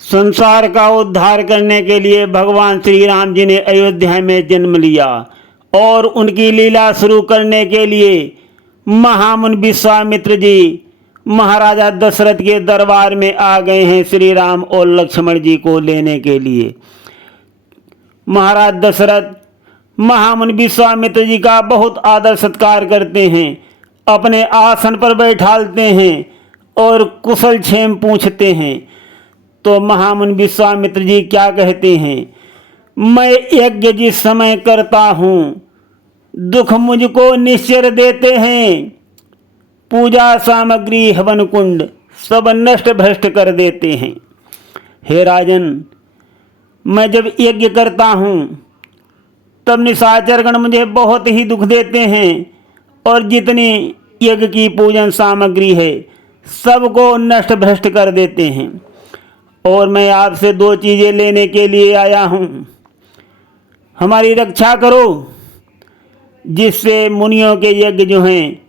संसार का उद्धार करने के लिए भगवान श्री राम जी ने अयोध्या में जन्म लिया और उनकी लीला शुरू करने के लिए महामुनि विश्वामित्र जी महाराजा दशरथ के दरबार में आ गए हैं श्री राम और लक्ष्मण जी को लेने के लिए। महाराज दशरथ महामुनि विश्वामित्र जी का बहुत आदर सत्कार करते हैं, अपने आसन पर बैठालते हैं और कुशल क्षेम पूछते हैं। तो महामुनि विश्वामित्र जी क्या कहते हैं, मैं यज्ञ जिस समय करता हूँ दुख मुझको निश्चर देते हैं, पूजा सामग्री हवन कुंड सब नष्ट भ्रष्ट कर देते हैं। हे राजन, मैं जब यज्ञ करता हूँ तब निशाचरगण मुझे बहुत ही दुख देते हैं और जितनी यज्ञ की पूजन सामग्री है सबको नष्ट भ्रष्ट कर देते हैं। और मैं आपसे दो चीज़ें लेने के लिए आया हूँ, हमारी रक्षा करो जिससे मुनियों के यज्ञ जो हैं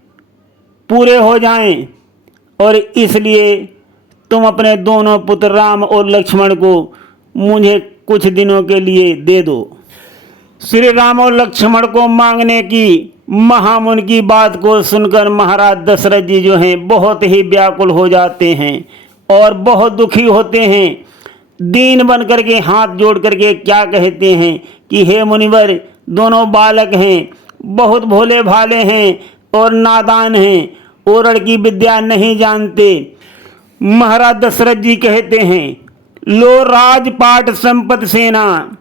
पूरे हो जाएं, और इसलिए तुम अपने दोनों पुत्र राम और लक्ष्मण को मुझे कुछ दिनों के लिए दे दो। श्री राम और लक्ष्मण को मांगने की महामुनि की बात को सुनकर महाराज दशरथ जी जो हैं बहुत ही व्याकुल हो जाते हैं और बहुत दुखी होते हैं। दीन बन करके हाथ जोड़ करके क्या कहते हैं कि हे मुनिवर, दोनों बालक हैं, बहुत भोले भाले हैं और नादान हैं, ओरड़ की विद्या नहीं जानते। महाराज दशरथ जी कहते हैं, लो राजपाट संपत्ति सेना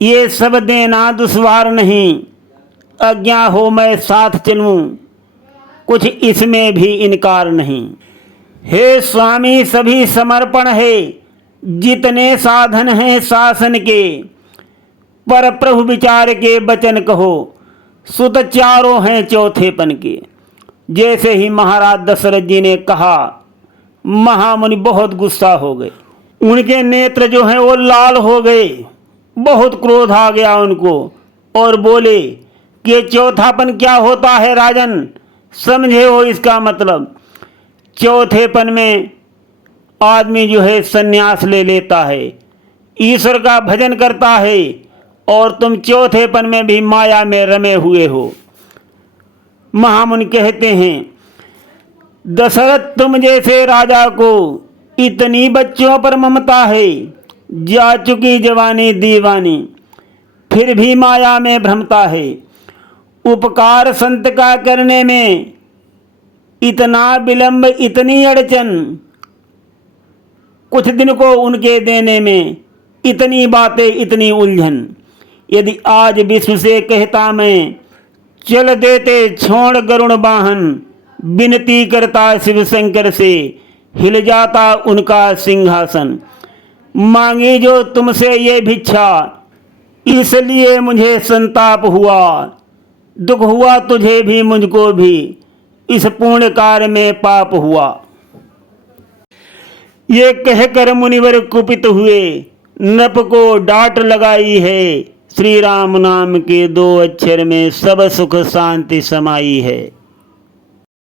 ये सब देना दुश्वार नहीं, आज्ञा हो मैं साथ चलूं कुछ इसमें भी इनकार नहीं। हे स्वामी, सभी समर्पण है, जितने साधन हैं शासन के, पर प्रभु विचार के वचन कहो, सुत चारों हैं चौथेपन के। जैसे ही महाराज दशरथ जी ने कहा महामुनि बहुत गुस्सा हो गए, उनके नेत्र जो हैं वो लाल हो गए, बहुत क्रोध आ गया उनको और बोले कि चौथापन क्या होता है राजन, समझे हो इसका मतलब। चौथेपन में आदमी जो है संन्यास ले लेता है, ईश्वर का भजन करता है, और तुम चौथेपन में भी माया में रमे हुए हो। महामुनि कहते हैं, दशरथ तुम जैसे राजा को इतनी बच्चों पर ममता है, जा चुकी जवानी दीवानी, फिर भी माया में भ्रमता है। उपकार संत का करने में इतना विलंब, इतनी अड़चन, कुछ दिन को उनके देने में इतनी बातें, इतनी उलझन। यदि आज विश्व से कहता मैं, चल देते छोड़ गरुण वाहन, विनती करता शिव शंकर से, हिल जाता उनका सिंहासन। मांगी जो तुमसे ये भिक्षा, इसलिए मुझे संताप हुआ, दुख हुआ तुझे भी मुझको भी, इस पुण्य कार्य में पाप हुआ। ये कहकर मुनिवर कुपित हुए, नप को डांट लगाई है, श्री राम नाम के दो अक्षर में सब सुख शांति समाई है।